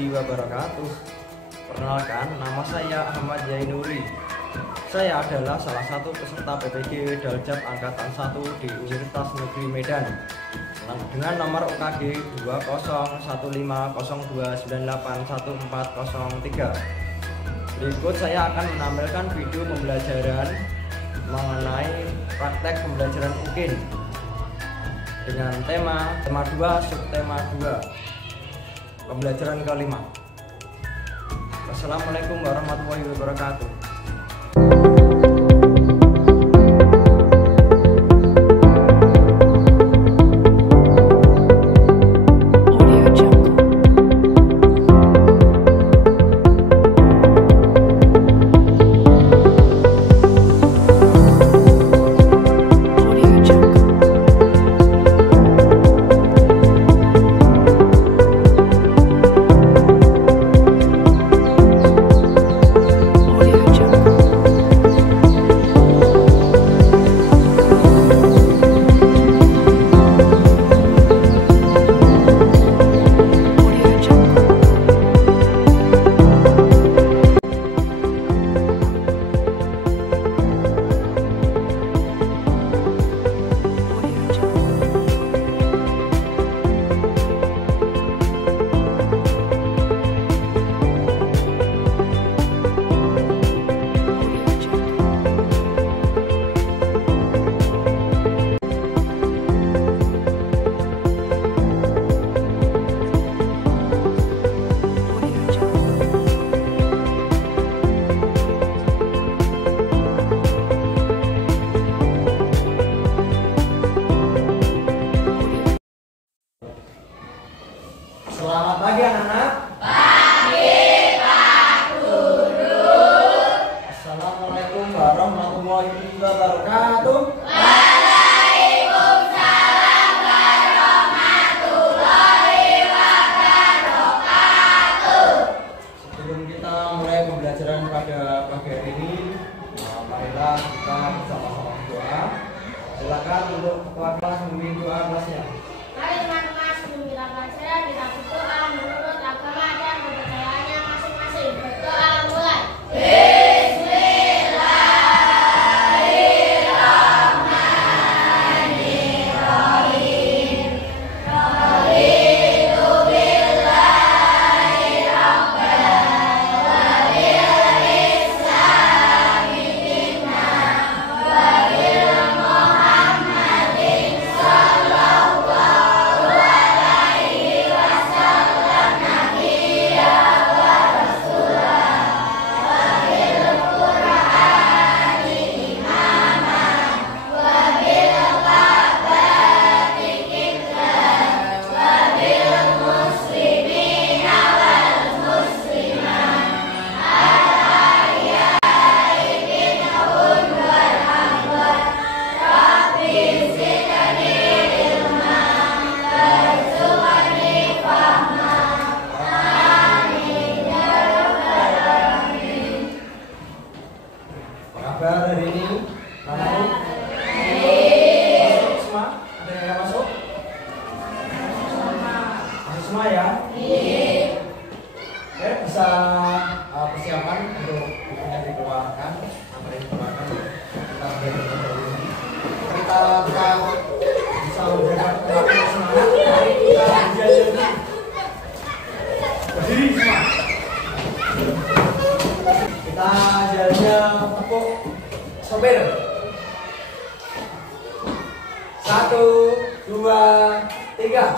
warahmatullahi wabarakatuh. Perkenalkan, nama saya Ahmad Zainuri. Saya adalah salah satu peserta PPG Daljab Angkatan 1 di Universitas Negeri Medan dengan nomor UKG 201502981403. Berikut saya akan menampilkan video pembelajaran mengenai praktek pembelajaran UKIN dengan tema 2 subtema 2 pembelajaran kelima. Assalamualaikum warahmatullahi wabarakatuh. Selamat pagi anak-anak. Pagi Pak Guru. Assalamualaikum warahmatullahi wabarakatuh. Waalaikumsalam warahmatullahi wabarakatuh. Sebelum kita mulai pembelajaran pada pagi hari ini, marilah kita bersama-sama berdoa. Silakan untuk ketua kelas memimpin doa kelasnya. Mari teman-teman, sebelum kita pelajaran, kita berdoa menurut agama dan kepercayaannya masing-masing. Berdoa mulai. Bismillahirrahmanirrahim. Raditu billahi rabban wa bil islami dinan wa bil Muhammadin sallallahu alaihi wasallam nabiyya wa rasulah wa bil Qur'ani imaman wa bil Ka'bati qiblah wa bil muslimina wal muslimat al-ahya'i minhum wal amwat. Rabbi zidni ilman warzuqni fahma. Amin ya rabbal alamin. Apa kabar hari ini? Masuk semua? Ada yang masuk? Masuk semua ya? Oke, bisa persiapan untuk bukunya dikeluarkan, materi dikeluarkan. Kita belajar dahulu. Kita bisa menjaga kekuatan semangat. Mari kita belajar. Berdiri semua. Kita jalannya tepuk sopir. 1, 2, 3.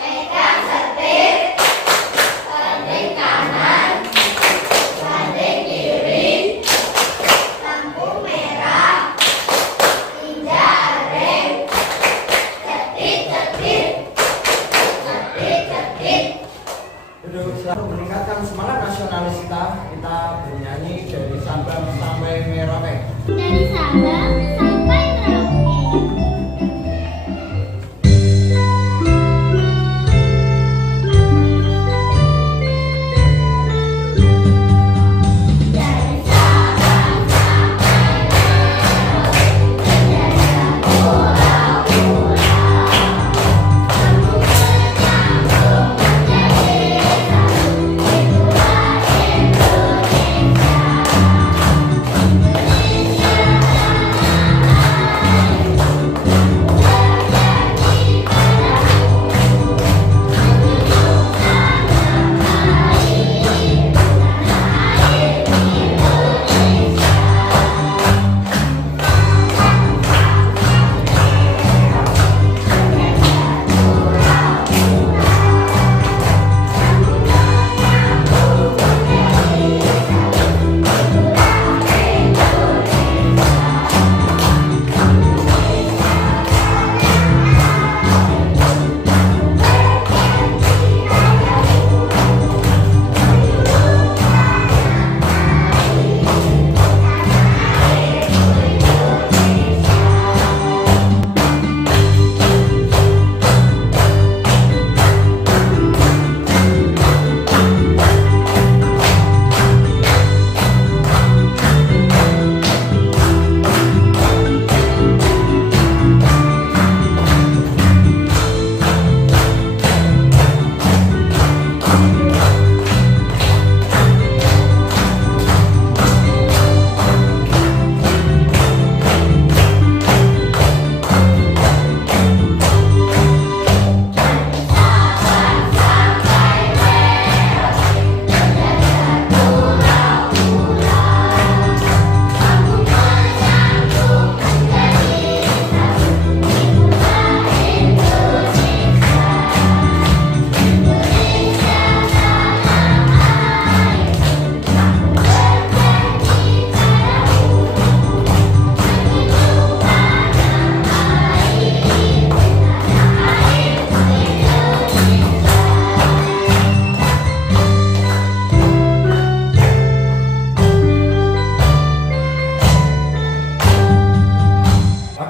Pegang setir, banding kanan, banding kiri, lampu merah, injak rem, cetit-cetit, cetit-cetit. Duduk selalu meningkatkan semangat nasionalis kita bernyanyi dari Sabang sampai Merauke. Dari Sabang sampai Merauke.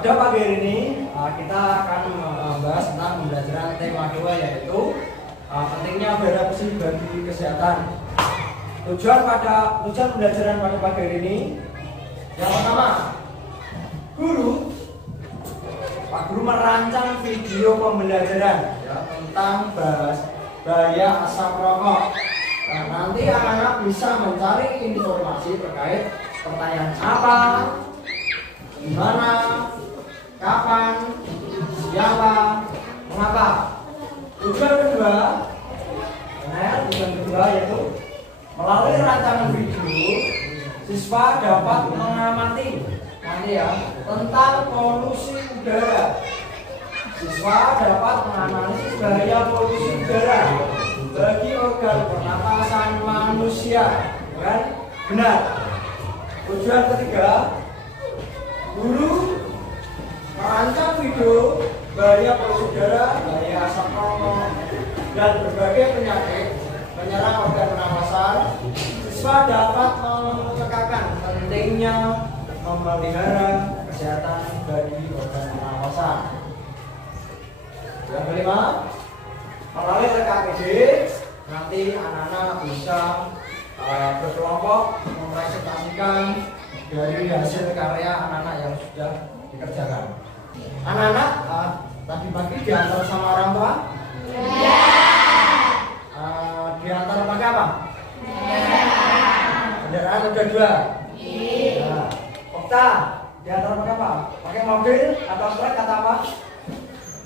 Pada pagi hari ini kita akan membahas tentang pembelajaran tema 2, yaitu pentingnya bereaksi bagi kesehatan. Tujuan pembelajaran pada pagi hari ini, yang pertama, Pak Guru merancang video pembelajaran tentang bahaya asap rokok. Nah, nanti anak-anak bisa mencari informasi terkait pertanyaan apa, gimana, kapan, siapa, mengapa. Tujuan kedua yaitu melalui rancangan video, siswa dapat mengamati tentang polusi udara. Siswa dapat menganalisis bahaya polusi udara bagi organ pernapasan manusia. Kan? Benar. Tujuan ketiga, guru merancang video bahaya polusi udara, bahaya asap rokok, dan berbagai penyakit menyerang organ pernapasan. Siswa dapat mengemukakan pentingnya memelihara kesehatan bagi organ pernapasan. Yang kelima, melalui TKPD nanti anak-anak bisa berkelompok mempresentasikan dari hasil karya anak-anak yang sudah dikerjakan. Anak-anak tadi pagi diantar sama orang tua? Iya. Diantar pakai apa? Kendaraan roda 2? Iya. Okta, diantar pakai apa? Pakai mobil atau truk atau apa?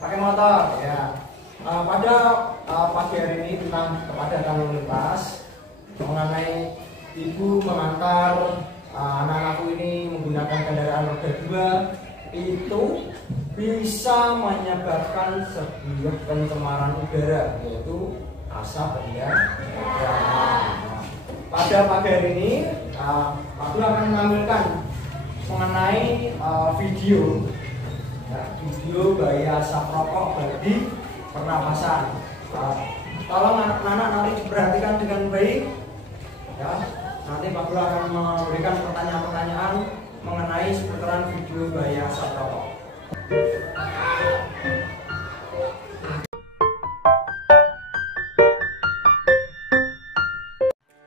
Pakai motor, ya. Pada pagi hari ini tentang kepadatan lalu lintas, mengenai ibu mengantar anak-anakku ini menggunakan kendaraan roda 2, itu bisa menyebabkan sebuah pencemaran udara, yaitu asap benda. Pada pagi hari ini aku akan menampilkan mengenai video bahaya asap rokok bagi pernapasan. Tolong anak-anak nanti diperhatikan dengan baik ya. Nanti Pak Guru akan memberikan pertanyaan-pertanyaan mengenai seputaran video bahaya asap rokok.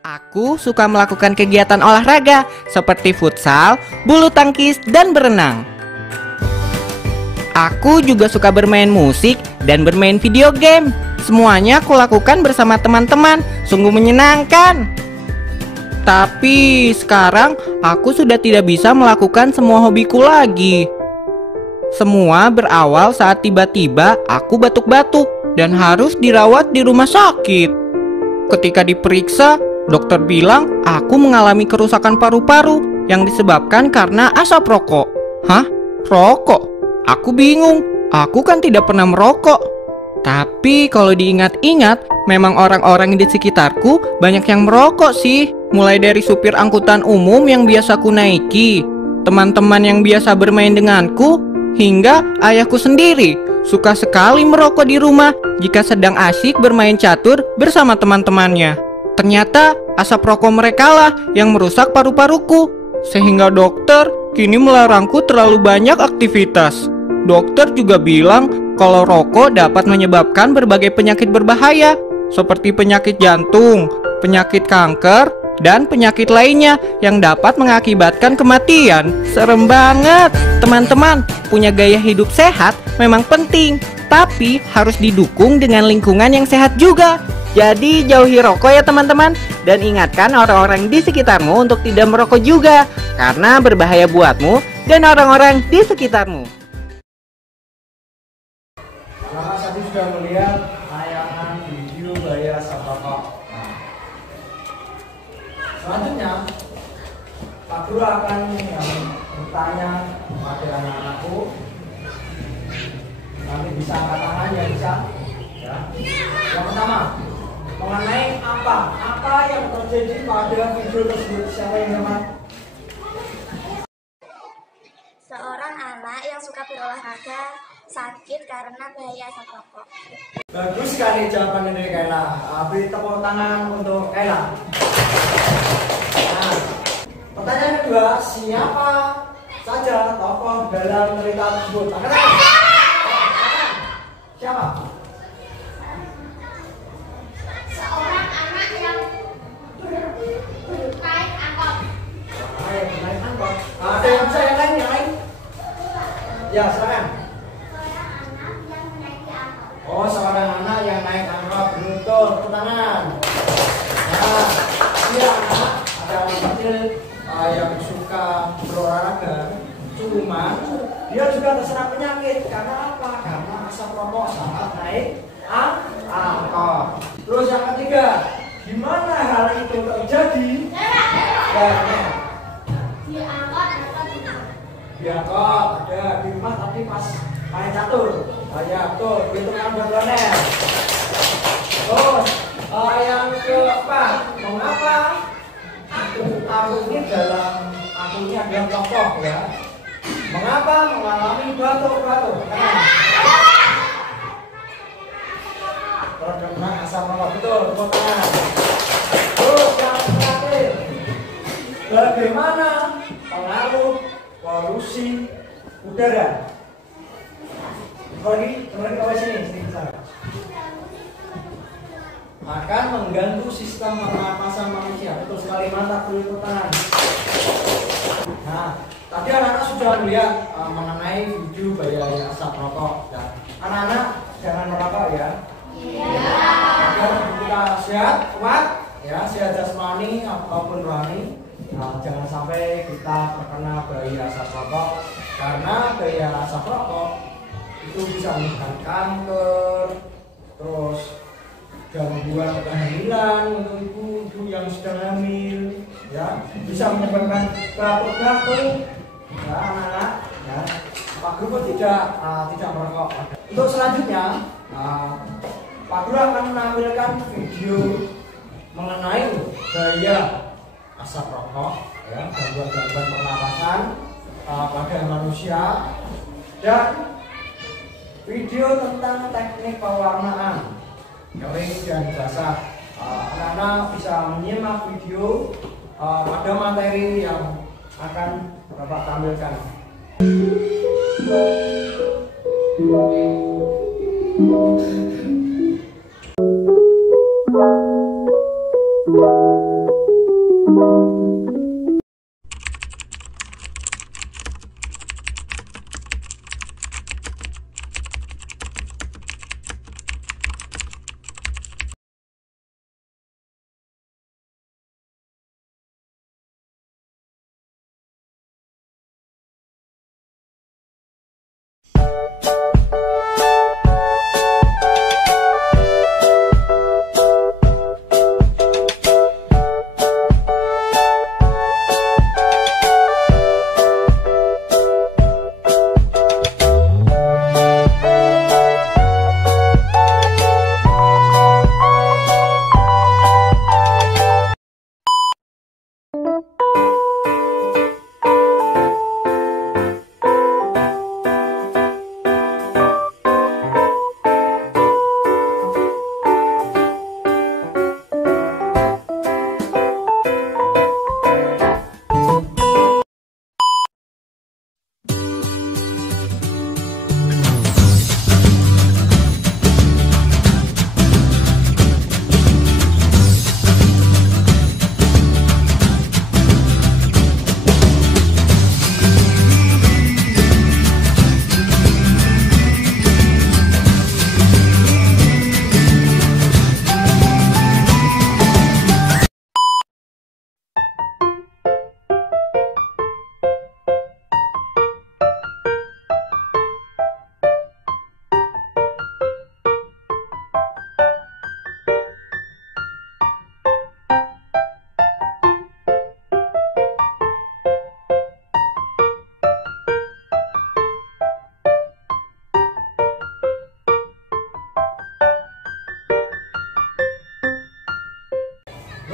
Aku suka melakukan kegiatan olahraga seperti futsal, bulu tangkis, dan berenang. Aku juga suka bermain musik dan bermain video game. Semuanya aku lakukan bersama teman-teman, sungguh menyenangkan. Tapi sekarang aku sudah tidak bisa melakukan semua hobiku lagi. Semua berawal saat tiba-tiba aku batuk-batuk dan harus dirawat di rumah sakit. Ketika diperiksa, dokter bilang aku mengalami kerusakan paru-paru yang disebabkan karena asap rokok. Hah? Rokok? Aku bingung, aku kan tidak pernah merokok. Tapi kalau diingat-ingat, memang orang-orang di sekitarku banyak yang merokok sih. Mulai dari supir angkutan umum yang biasa ku naiki, teman-teman yang biasa bermain denganku, hingga ayahku sendiri suka sekali merokok di rumah jika sedang asyik bermain catur bersama teman-temannya. Ternyata asap rokok merekalah yang merusak paru-paruku, sehingga dokter kini melarangku terlalu banyak aktivitas. Dokter juga bilang kalau rokok dapat menyebabkan berbagai penyakit berbahaya seperti penyakit jantung, penyakit kanker, dan penyakit lainnya yang dapat mengakibatkan kematian. Serem banget. Teman-teman, punya gaya hidup sehat memang penting, tapi harus didukung dengan lingkungan yang sehat juga. Jadi jauhi rokok ya teman-teman, dan ingatkan orang-orang di sekitarmu untuk tidak merokok juga, karena berbahaya buatmu dan orang-orang di sekitarmu. Anak tadi sudah melihat tayangan video bahaya asap rokok. Selanjutnya, Pak Guru akan bertanya kepada anak-anakku. Nanti bisa angkat tangan ya, bisa. Ya. Yang pertama, mengenai apa yang terjadi pada video tersebut. Siapa yang nyaman? Seorang anak yang suka berolahraga sakit karena bahaya asap rokok. Bagus sekali jawaban dari Kaila. Beri tepuk tangan untuk Kaila. Nah, pertanyaan kedua, siapa saja tokoh dalam cerita tersebut. Siapa? Seorang anak yang bernaik angkot. Naik angkot. Ada yang bisa yang lain? Ya, silakan. Seorang anak yang menaiki angkot. Oh, seorang anak yang naik angkot. Betul, tepuk tangan. Nah, dia anak ada anak kecil yang suka berolahraga. Cuma dia juga terserang penyakit. Karena apa? Karena asap rokok saat naik angkot. Terus yang ketiga, gimana hal itu terjadi? Di angkot ada bunga. Di angkot ada, di rumah tapi pas main catur. Ya betul, hitungan berbonel. Terus yang keempat, mengapa aku ini adalah tokoh ya? Mengapa mengalami batuk-batuk? Terkena asam rokok, betul, tepuk tangan. Terus yang terakhir, bagaimana pengaruh polusi udara? Kembali ke sini besar. Akan mengganggu sistem pernapasan manusia. Betul sekali, mantap, tepuk tangan. Nah, tadi anak-anak sudah melihat mengenai video bahaya asap rokok. Dan anak-anak jangan merokok ya. Agar kita sehat, kuat, ya, sehat jasmani ataupun rohani. Jangan sampai kita terkena bahaya asap rokok, karena bahaya asap rokok itu bisa menyebabkan kanker, terus gangguan kehamilan untuk ibu-ibu yang sedang hamil, ya, bisa menyebabkan batuk-batuk, ya, anak-anak, ya. Pak Guru tidak merokok. Untuk selanjutnya, Pak Guru akan menampilkan video mengenai bahaya asap rokok, ya, gangguan-gangguan pernapasan pada manusia, dan video tentang teknik pewarnaan kering dan basah. Anak-anak bisa menyimak video pada materi yang akan Bapak tampilkan.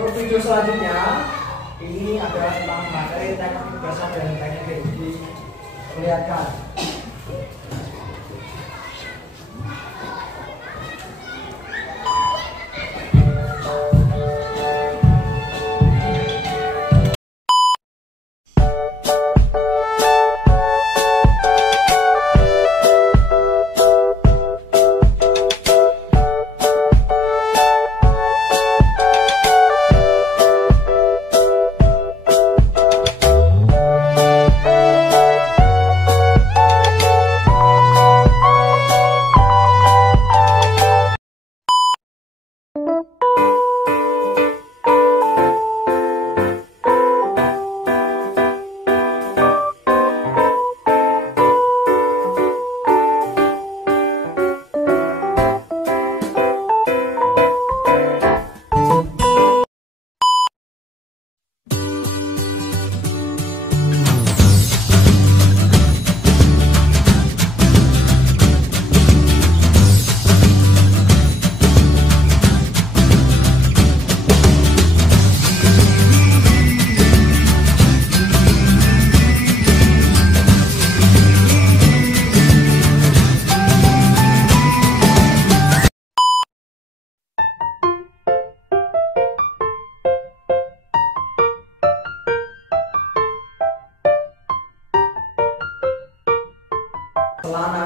Untuk video selanjutnya, ini adalah tentang materi teknik basah dan teknik reduksi. Perlihatkan.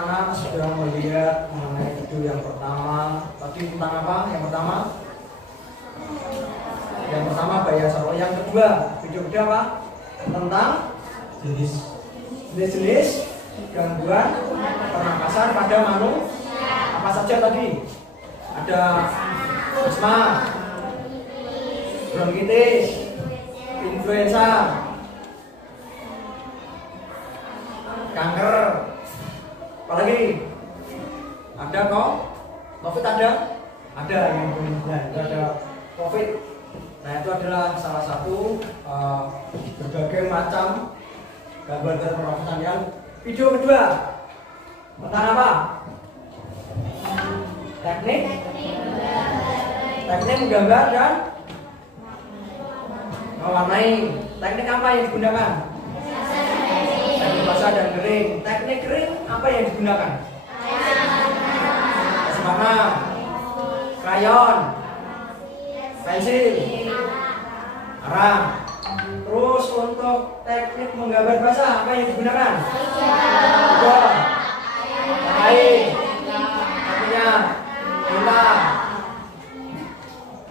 anak-anak sudah melihat mengenai video yang pertama. Tadi tentang apa? Yang pertama? Yang pertama Bahaya Solo. Yang kedua, video kedua apa? Tentang jenis-jenis gangguan pernapasan pada manusia. Apa saja tadi? Ada asma, bronkitis, influenza, kanker, apalagi ada kok COVID ada yang ada COVID. Nah itu adalah salah satu berbagai macam gangguan pernapasan yang video kedua tentang apa? Teknik menggambar dan mewarnai. Teknik apa yang digunakan? Teknik basah dan kering. Teknik kering apa yang digunakan? Warna, krayon, pensil, arang. Terus untuk teknik menggambar basah apa yang digunakan? Air, artinya tinta.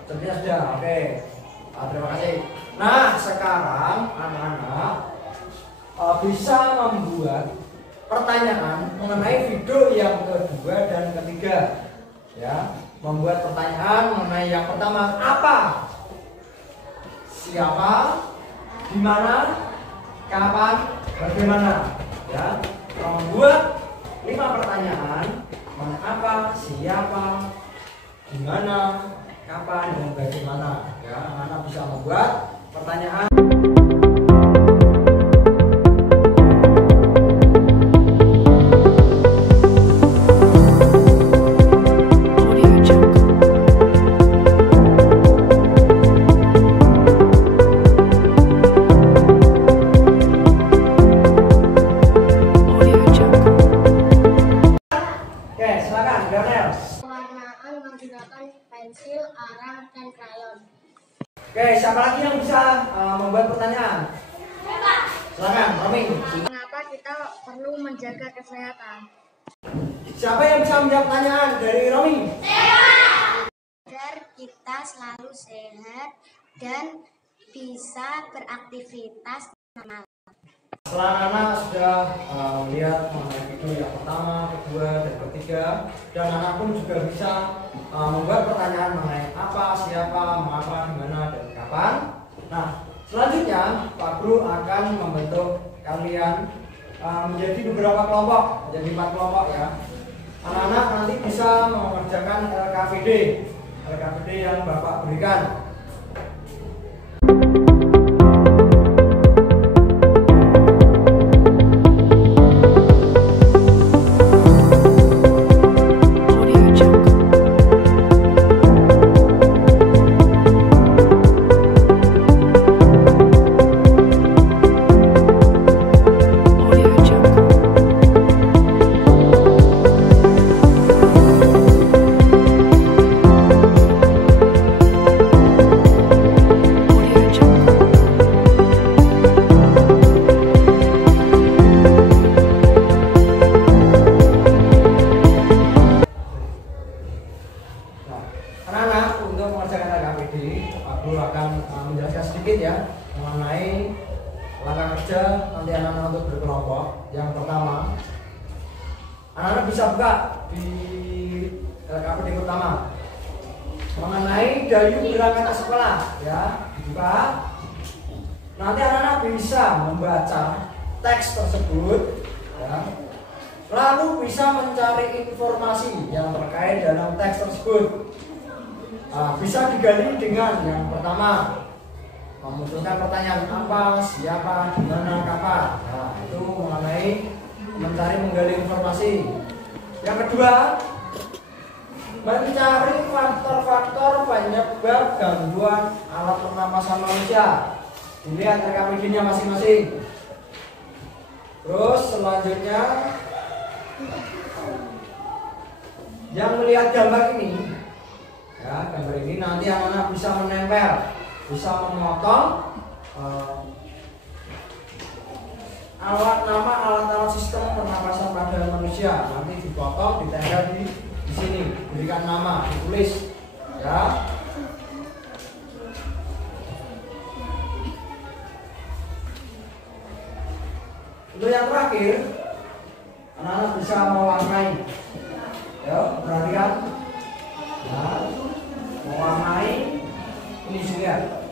Tentunya sudah, oke. Terima kasih. Nah sekarang anak-anak bisa membuat pertanyaan mengenai video yang kedua dan ketiga, ya. Membuat pertanyaan mengenai yang pertama, apa, siapa, di mana, kapan, bagaimana, ya. Membuat 5 pertanyaan mengenai apa, siapa, di mana, kapan, dan bagaimana, ya. Anak-anak bisa membuat pertanyaan. Pewarnaan menggunakan pensil, arang, dan krayon. Oke, siapa lagi yang bisa membuat pertanyaan? Silakan, Romi. Mengapa kita perlu menjaga kesehatan? Siapa yang bisa menjawab pertanyaan dari Romi? Agar kita selalu sehat dan bisa beraktivitas normal. Setelah anak sudah melihat mengenai video yang pertama, kedua, dan ketiga, dan anak pun juga bisa membuat pertanyaan mengenai apa, siapa, mengapa, di mana, dan kapan. Nah, selanjutnya Pak Guru akan membentuk kalian menjadi beberapa kelompok, menjadi 4 kelompok, ya. Anak-anak nanti bisa mengerjakan LKPD yang Bapak berikan. Mengenai langkah kerja nanti anak-anak untuk berkelompok. Yang pertama, anak-anak bisa buka di LKPD pertama mengenai Dayu berangkat ke sekolah, ya, dibuka. Nanti anak-anak bisa membaca teks tersebut, ya. Lalu bisa mencari informasi yang terkait dalam teks tersebut. Bisa digali dengan yang pertama, memunculkan pertanyaan apa, siapa, di mana, kapan. Nah, itu mengenai mencari menggali informasi. Yang kedua, mencari faktor-faktor penyebab gangguan alat pernapasan manusia. Dilihat RKPD-nya masing-masing. Terus selanjutnya, yang melihat gambar ini, ya, gambar ini nanti anak-anak bisa menempel, bisa memotong alat-alat sistem pernapasan pada manusia. Nanti dipotong, ditempel di sini, berikan nama, ditulis, ya. Untuk yang terakhir, anak-anak bisa mewarnai. Ya, perhatikan. Nah, mewarnai ini juga.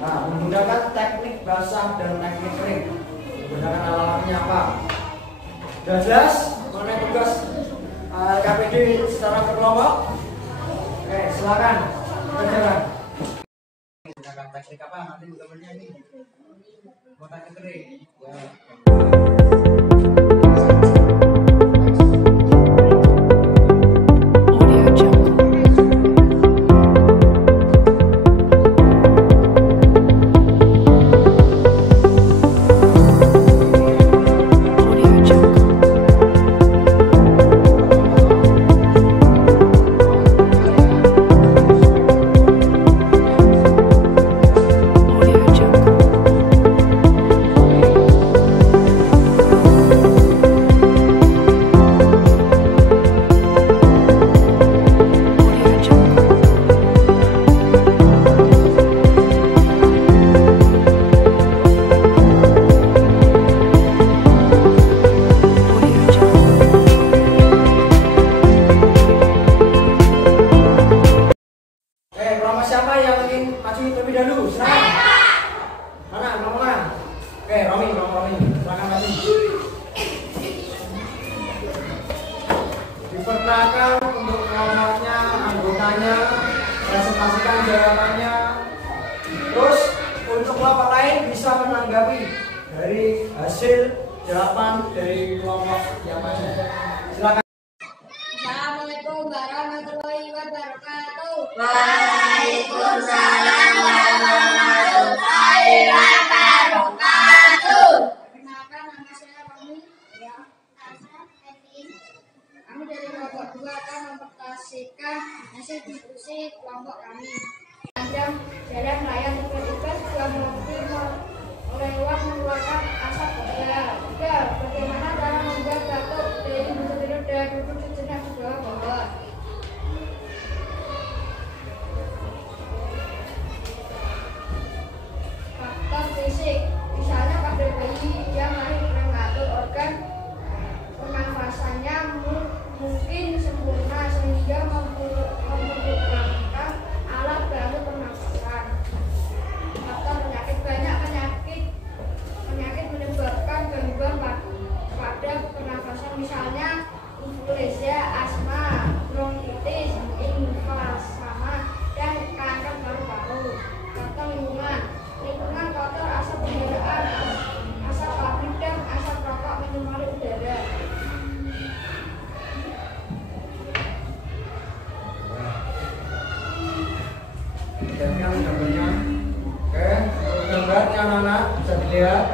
Nah, menggunakan teknik basah dan teknik kering. Menggunakan alatnya apa? Sudah jelas mengenai tugas KPD secara berkelompok? Oke, silakan kerjakan. Menggunakan teknik apa? Nanti teman-temannya ini. Mau teknik kering. Ya. Siapa yang ingin maju terlebih dahulu? Silakan. Mana? Oke, Romi, silakan maju. Diperkenalkan untuk kelompoknya, anggotanya, presentasikan jawabannya. Terus untuk kelompok lain bisa menanggapi dari hasil jawaban dari kelompok yang maju. Silakan. Assalamualaikum warahmatullahi wabarakatuh. Waalaikumsalam warahmatullahi wabarakatuh. Perkenalkan, nama saya Romi. Ya. Kami dari kelompok 2 akan mempresentasikan hasil diskusi kelompok kami. Panjang jalan raya tiba-tiba sebuah mobil melewat mengeluarkan asap tebal. 3. Bagaimana cara membuat batuk dari mulut dan duduk sejenak di bawah. Faktor fisik, misalnya pada bayi yang lahir prematur, organ pernafasannya mungkin sempurna sehingga membutuhkan alat bantu pernafasan. Faktor penyakit, banyak penyakit menyebabkan gangguan pada pernafasan, misalnya influenza, asma, bronkitis, emfisema, dan kanker paru-paru. Faktor lingkungan kotor, asap kendaraan, asap pabrik, dan asap rokok mencemari udara. Lihatkan gambarnya. Oke, gambarnya anak-anak bisa dilihat.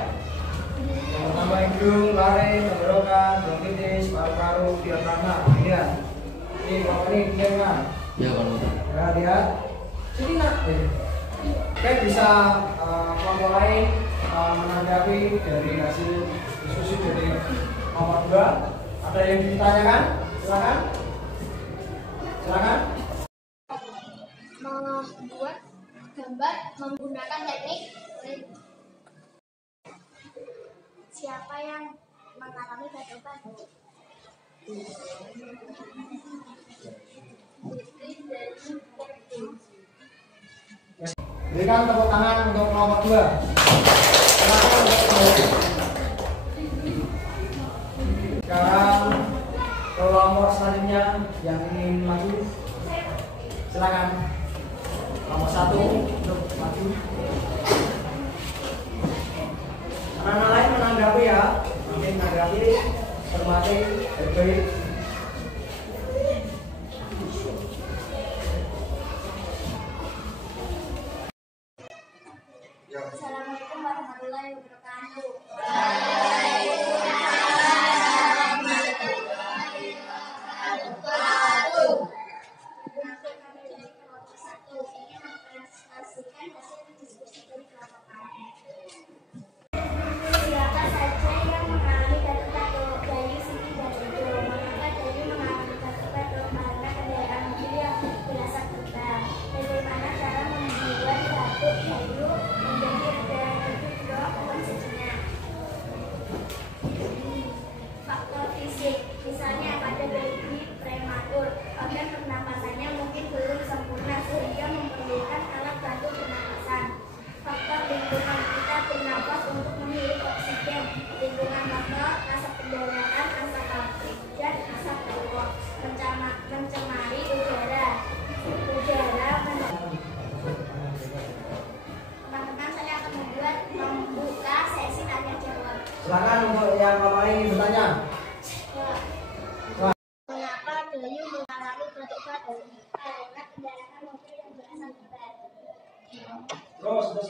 Yang pertama hidung, lare, tenggorokan, bronkitis, paru-paru, diafragma. Lihat. Ini kelompok ini diam. Ya kalau Ya, lihat. Sini nak. Oke, bisa kelompok lain menanggapi dari hasil diskusi dari nomor 2. Ada yang ditanyakan? Silakan. Membuat gambar menggunakan teknik siapa yang mengalami batuk-batuk? Berikan tepuk tangan untuk nomor 2. Silakan untuk kembali. Sekarang kelompok selanjutnya yang ingin maju, silakan. Nomor 1 untuk maju. Anak-anak lain menanggapi ya, nanti menanggapi, cermati, baik-baik. Assalamualaikum warahmatullahi wabarakatuh. Silakan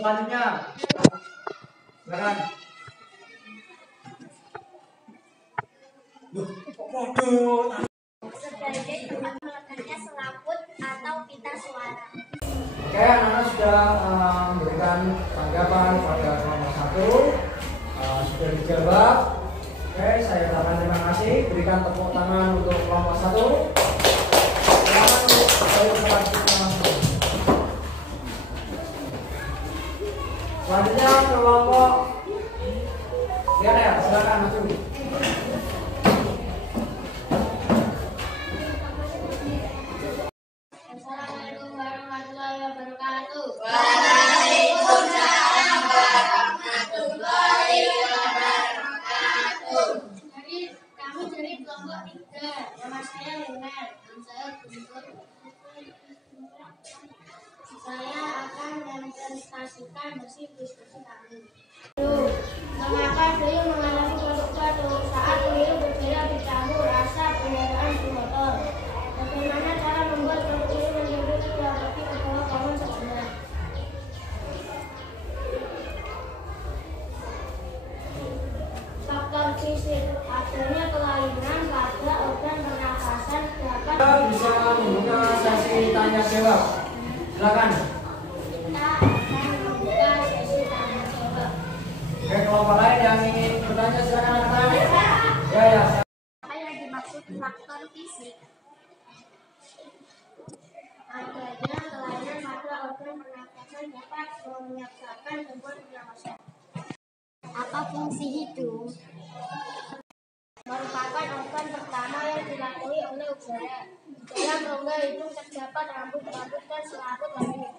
selanjutnya. Silakan. Loh, kok bodoh? Sebagai dengan meletaknya selaput atau pita suara. Oke, anak-anak sudah memberikan tanggapan pada kelompok 1. Sudah dijawab. Oke, saya ucapkan terima kasih. Berikan tepuk tangan untuk kelompok 1. Silakan untuk saya ucapkan. Selanjutnya kelompok ya, silakan maju. Assalamualaikum warahmatullahi wabarakatuh. Waalaikumsalam warahmatullahi wabarakatuh. Jadi kami dari kelompok 3. Nama saya Lionel. Dan saya Guntur. Saya akan merepresentasikan hasil diskusi kami. Mengapa beliau mengalami produk-produk saat beliau berjalan dicampur asap kendaraan bermotor? Bagaimana cara membuat produk ini menjadi tidak bagi kedua kawan sebenar? Faktor fisik, adanya kelainan pada organ pernafasan dapat Kita bisa membuka sesi tanya jawab. Silakan. kita akan membuka sesi tanya jawab. Oke, kelompok lain yang ingin bertanya silakan angkat tangan. Ya. Apa yang dimaksud faktor fisik? Adanya kelainan pada organ pernafasan dapat menyebabkan gangguan pernafasan. Apa fungsi hidung? Merupakan organ pertama yang dilakui oleh udara. Dalam rongga hidung terdapat rambut-rambut dan selaput lambung.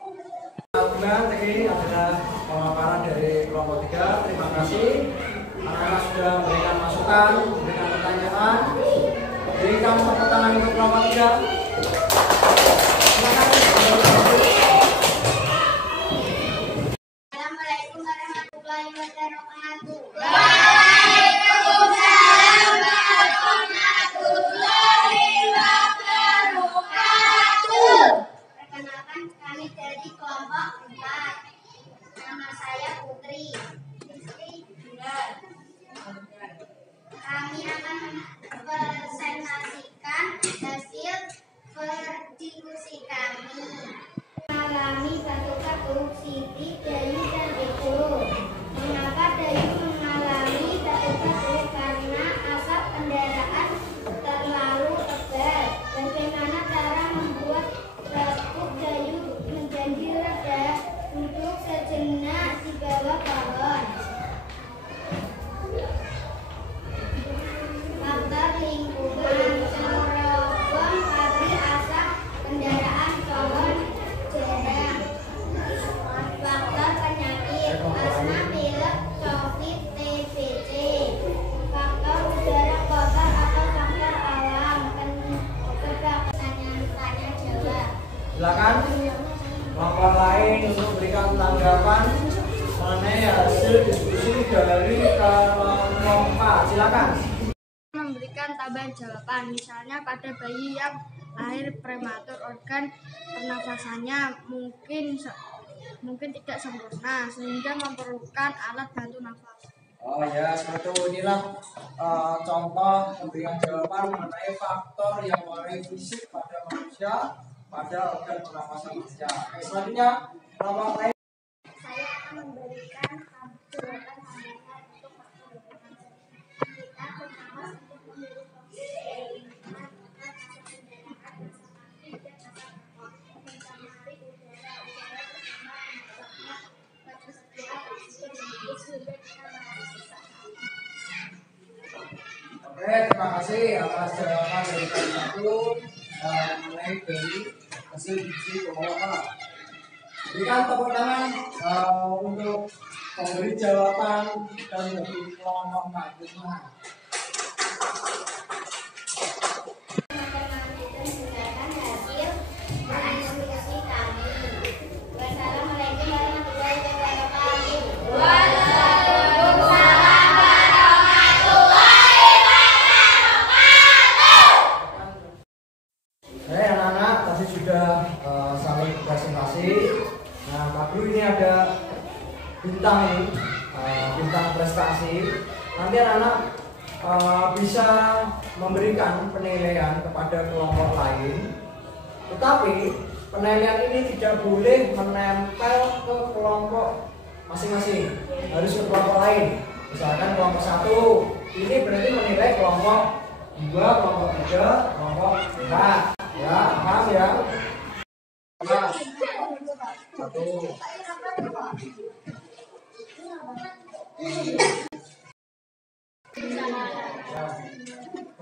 Teman, ini adalah pemaparan dari kelompok 3. Terima kasih. Anak-anak sudah memberikan masukan, memberikan pertanyaan. Berikan tepuk tangan untuk kelompok 3. Silakan. Assalamualaikum warahmatullahi wabarakatuh. Waalaikumsalam warahmatullahi wabarakatuh. Perkenalkan, kami dari kelompok 4. Nama saya Putri. Istri Bulan. Kami akan mempresentasikan hasil berdiskusi kami. Mengalami batuk-batuk Siti, Dayu, dan Edo. Mengapa Dayu mengalami batuk-batuk? Karena asap kendaraan terlalu tebal. Bagaimana cara membuat batuk Dayu menjadi reda? Duduk sejenak di bawah pohon. Faktor lingkungan, cerobong pabrik asap kendaraan pohon jarang. Faktor penyakit, asma, pilek, COVID, TBC. Faktor udara kotor atau faktor alam. Tanya jawab. Silakan. Kelompok lain untuk berikan tanggapan mengenai hasil diskusi dari kelompok 4. Silakan. Memberikan tambahan jawaban, misalnya pada bayi yang lahir prematur, organ pernafasannya mungkin tidak sempurna sehingga memerlukan alat bantu nafas. Oh ya, seperti itu. Inilah contoh pemberian jawaban mengenai faktor yang mempengaruhi fisik pada manusia, pada organ pernafasan manusia. Oke, selanjutnya kelompok lain. Saya akan memberikan jawaban tambahan untuk faktor bernapas. Kita bernapas untuk menghirup oksigen, dengan asap kendaraan bersama tidak asap rokok, mencemari udara bersama menyebabkan pada setiap oksigen sedikit sehingga kita merasa sesak. Oke, terima kasih atas jawaban dari kalian satu mengenai dari hasil diskusi kelompok. Berikan tepuk tangan untuk pemberi jawaban dan dari kelompok 4. Wassalamualaikum warahmatullahi wabarakatuh. Waalaikumsalam warahmatullahi wabarakatuh. Anak-anak tadi sudah saling presentasi. Nah, Pak Guru ini ada bintang ini, bintang prestasi. Nanti anak-anak bisa memberikan penilaian kepada kelompok lain, tetapi penilaian ini tidak boleh menempel ke kelompok masing-masing, harus ke kelompok lain. Misalkan kelompok 1 ini berarti menilai kelompok 2, kelompok 3, kelompok 4. Ya, paham ya? Nah, 1.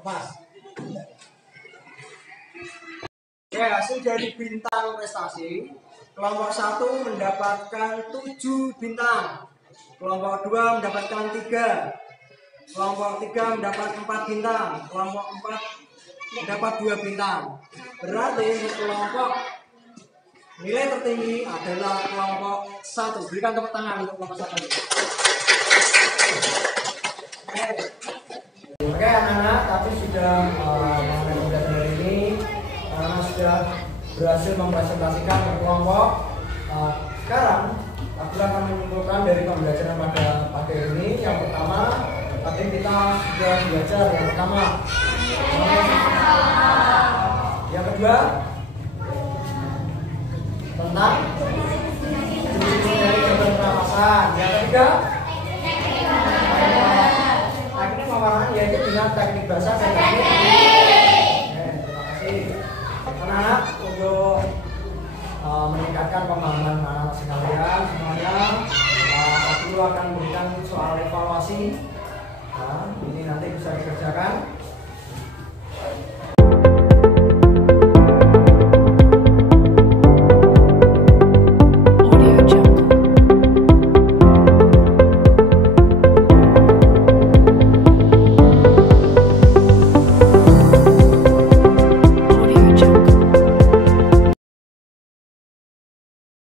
Pas. Oke, hasil dari bintang prestasi, kelompok 1 mendapatkan 7 bintang, kelompok 2 mendapatkan 3, kelompok 3 mendapat 4 bintang, kelompok 4 mendapat 2 bintang. Berarti untuk kelompok nilai tertinggi adalah kelompok 1. Berikan tepuk tangan untuk kelompok 1. Oke anak-anak, tapi sudah mengenai pembelajaran hari ini, anak-anak sudah berhasil mempresentasikan ke kelompok. Sekarang aku akan menyimpulkan dari pembelajaran pada pagi ini. Yang pertama, tadi kita sudah belajar yang pertama. Yang kedua, tentang dari pernapasan. Yang ketiga, teknik pewarnaan yaitu dengan teknik bahasa dan teknik. Terima kasih anak-anak untuk meningkatkan pemahaman anak sekalian semuanya. Aku akan memberikan soal evaluasi. Nah, ini nanti bisa dikerjakan.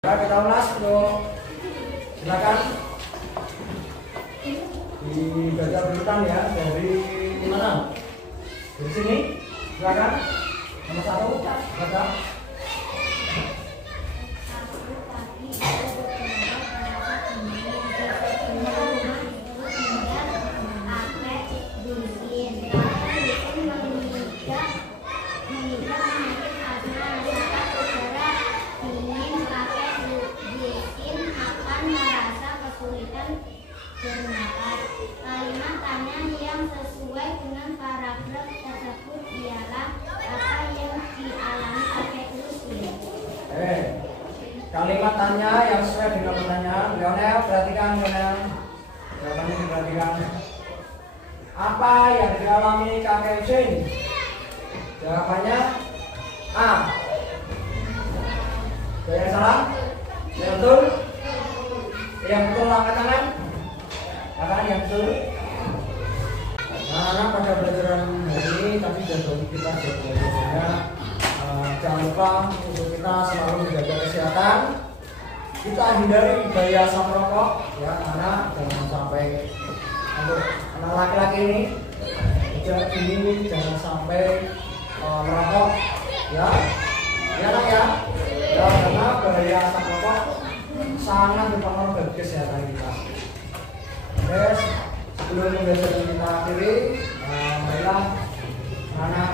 Kita ulas untuk silakan dibaca berurutan ya, dari mana? Dari sini, silakan. Nomor 1, baca. Kalimat tanya yang sesuai dengan paragraf tersebut ialah apa yang dialami kakek Lusin. Kalimat tanya yang sesuai dengan pertanyaan. Lionel, perhatikan Lionel. Jawabannya diperhatikan. Apa yang dialami kakek Lusin? Jawabannya A. Ada yang salah? Yang betul? Yang betul angkat tangan. Angkat yang betul. Nah, pada pelajaran hari ini tadi sudah kita belajarnya. Jangan lupa untuk kita selalu menjaga kesehatan. Kita hindari gaya asap rokok ya, karena jangan sampai untuk anak laki-laki ini jangan sampai merokok ya. Ya anak ya. Ya, karena bahaya asap rokok sangat berpengaruh bagi kesehatan kita. Yes, sebelum pembelajaran kita akhiri, marilah anak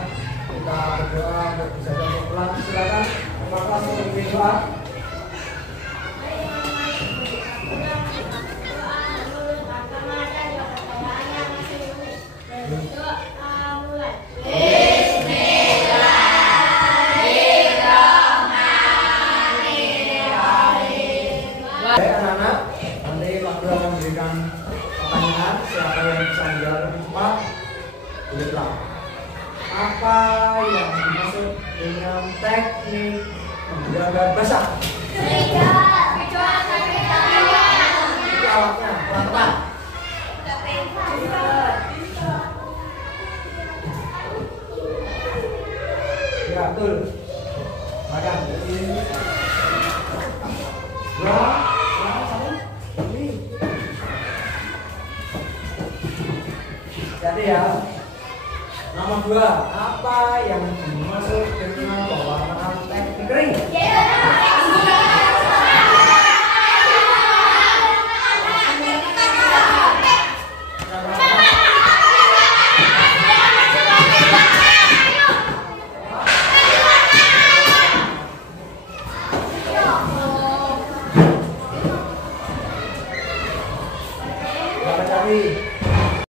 kita berdoa untuk bisa pulang. Silakan kepada untuk berdoa. Baik anak-anak, nanti Pak Guru akan memberikan pertanyaan. Siapa yang bisa menjawab cepat, bolehlah. Apa yang dimaksud dengan teknik menjaga basah? Itu alatnya, pelan-pelan. Ya betul. Makan. Jadi ya. Nomor 2, apa yang dimaksud dengan pewarnaan teknik kering?